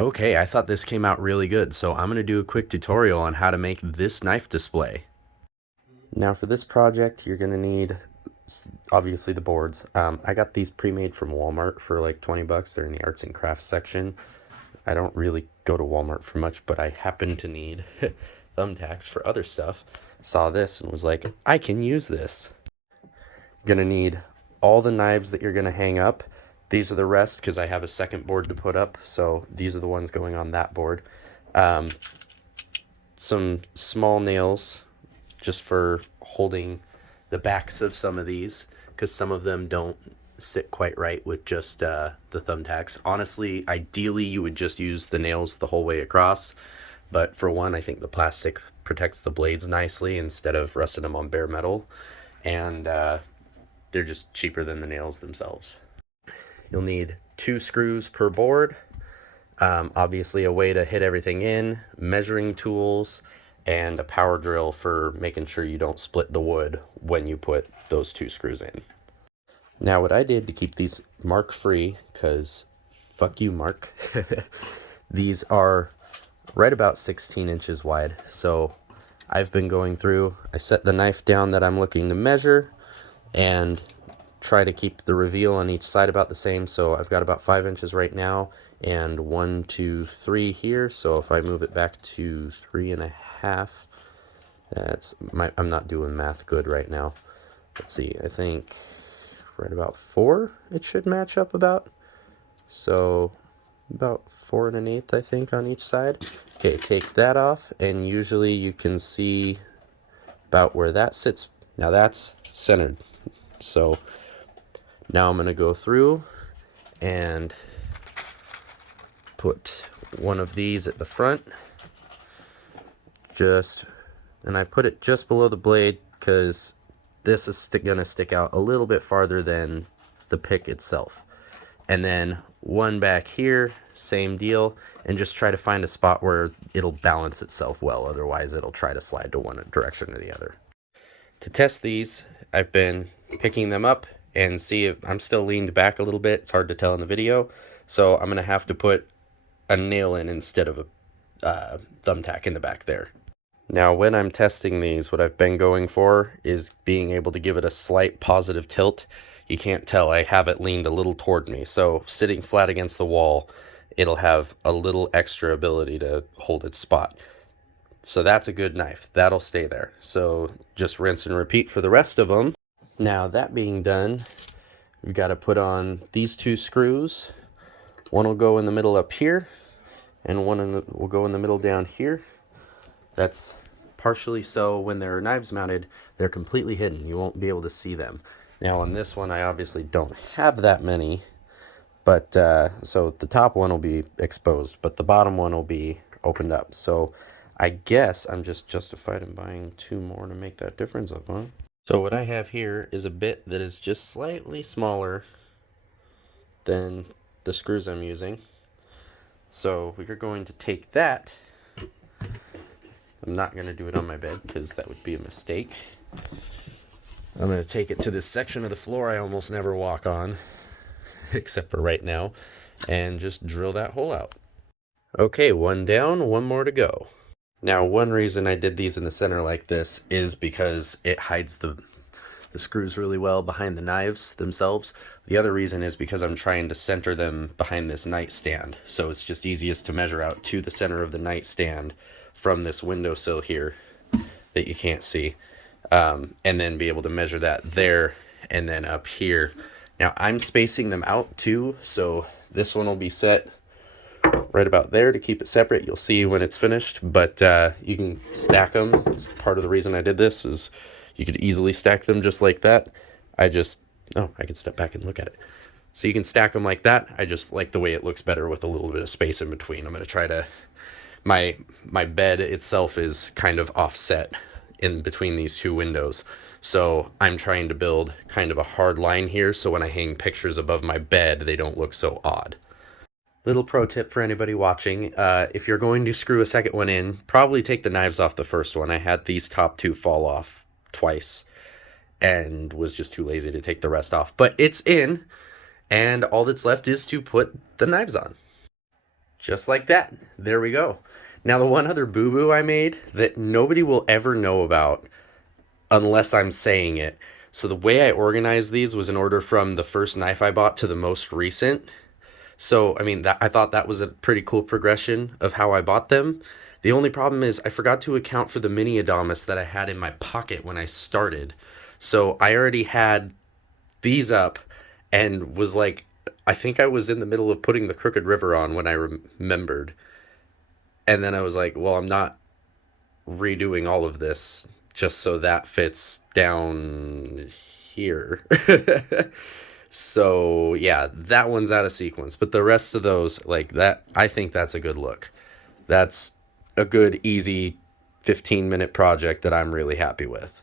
Okay, I thought this came out really good, so I'm going to do a quick tutorial on how to make this knife display. Now for this project, you're going to need obviously the boards. I got these pre-made from Walmart for like 20 bucks. They're in the arts and crafts section. I don't really go to Walmart for much, but I happen to need thumbtacks for other stuff. Saw this and was like, I can use this. You're going to need all the knives that you're going to hang up. These are the rest because I have a second board to put up, so these are the ones going on that board. Some small nails just for holding the backs of some of these because some of them don't sit quite right with just the thumbtacks. Honestly, ideally you would just use the nails the whole way across, but for one, I think the plastic protects the blades nicely instead of rusting them on bare metal, and they're just cheaper than the nails themselves. You'll need 2 screws per board, obviously a way to hit everything in, measuring tools, and a power drill for making sure you don't split the wood when you put those 2 screws in. Now what I did to keep these mark free, because fuck you Mark, these are right about 16 inches wide. So I've been going through, I set the knife down that I'm looking to measure and try to keep the reveal on each side about the same. So I've got about 5 inches right now and 1, 2, 3 here. So if I move it back to 3.5, I'm not doing math good right now. Let's see, I think right about 4 it should match up about. So about 4 1/8 I think on each side. Okay, take that off and usually you can see about where that sits. Now that's centered. So now I'm going to go through and put one of these at the front. And I put it just below the blade because this is going to stick out a little bit farther than the pick itself. And then one back here, same deal, and just try to find a spot where it'll balance itself well. Otherwise, it'll try to slide to one direction or the other. To test these, I've been picking them up and see if I'm still leaned back a little bit. It's hard to tell in the video. So I'm going to have to put a nail in instead of a thumbtack in the back there. Now, when I'm testing these, what I've been going for is being able to give it a slight positive tilt. You can't tell, I have it leaned a little toward me. So sitting flat against the wall, it'll have a little extra ability to hold its spot. So that's a good knife. That'll stay there. So just rinse and repeat for the rest of them. Now, that being done, we've got to put on these 2 screws. One will go in the middle up here, and one will go in the middle down here. That's partially so when they're knives mounted, they're completely hidden. You won't be able to see them. Now on this one, I obviously don't have that many, but so the top one will be exposed, but the bottom one will be opened up. So I guess I'm just justified in buying 2 more to make that difference up, huh? So what I have here is a bit that is just slightly smaller than the screws I'm using. So we are going to take that. I'm not going to do it on my bed because that would be a mistake. I'm going to take it to this section of the floor I almost never walk on, except for right now, and just drill that hole out. Okay, 1 down, 1 more to go. Now, one reason I did these in the center like this is because it hides the screws really well behind the knives themselves. The other reason is because I'm trying to center them behind this nightstand. So it's just easiest to measure out to the center of the nightstand from this windowsill here that you can't see. And then be able to measure that there and then up here. Now I'm spacing them out too. So this one will be set right about there to keep it separate. You'll see when it's finished, but you can stack them. It's part of the reason I did this is you could easily stack them just like that. I can step back and look at it. So you can stack them like that. I just like the way it looks better with a little bit of space in between. I'm going to try to, my bed itself is kind of offset in between these 2 windows. So I'm trying to build kind of a hard line here so when I hang pictures above my bed, they don't look so odd. Little pro tip for anybody watching, if you're going to screw a second one in, probably take the knives off the first one. I had these top 2 fall off twice and was just too lazy to take the rest off. But it's in, and all that's left is to put the knives on. Just like that. There we go. Now, the one other boo-boo I made that nobody will ever know about unless I'm saying it. So the way I organized these was in order from the first knife I bought to the most recent. So, I mean, I thought that was a pretty cool progression of how I bought them. The only problem is I forgot to account for the mini Adamas that I had in my pocket when I started. So I already had these up and was like, I think I was in the middle of putting the Crooked River on when I remembered. And then I was like, well, I'm not redoing all of this just so that fits down here. So yeah, that one's out of sequence. But the rest of those, like that, I think that's a good look. That's a good, easy 15-minute project that I'm really happy with.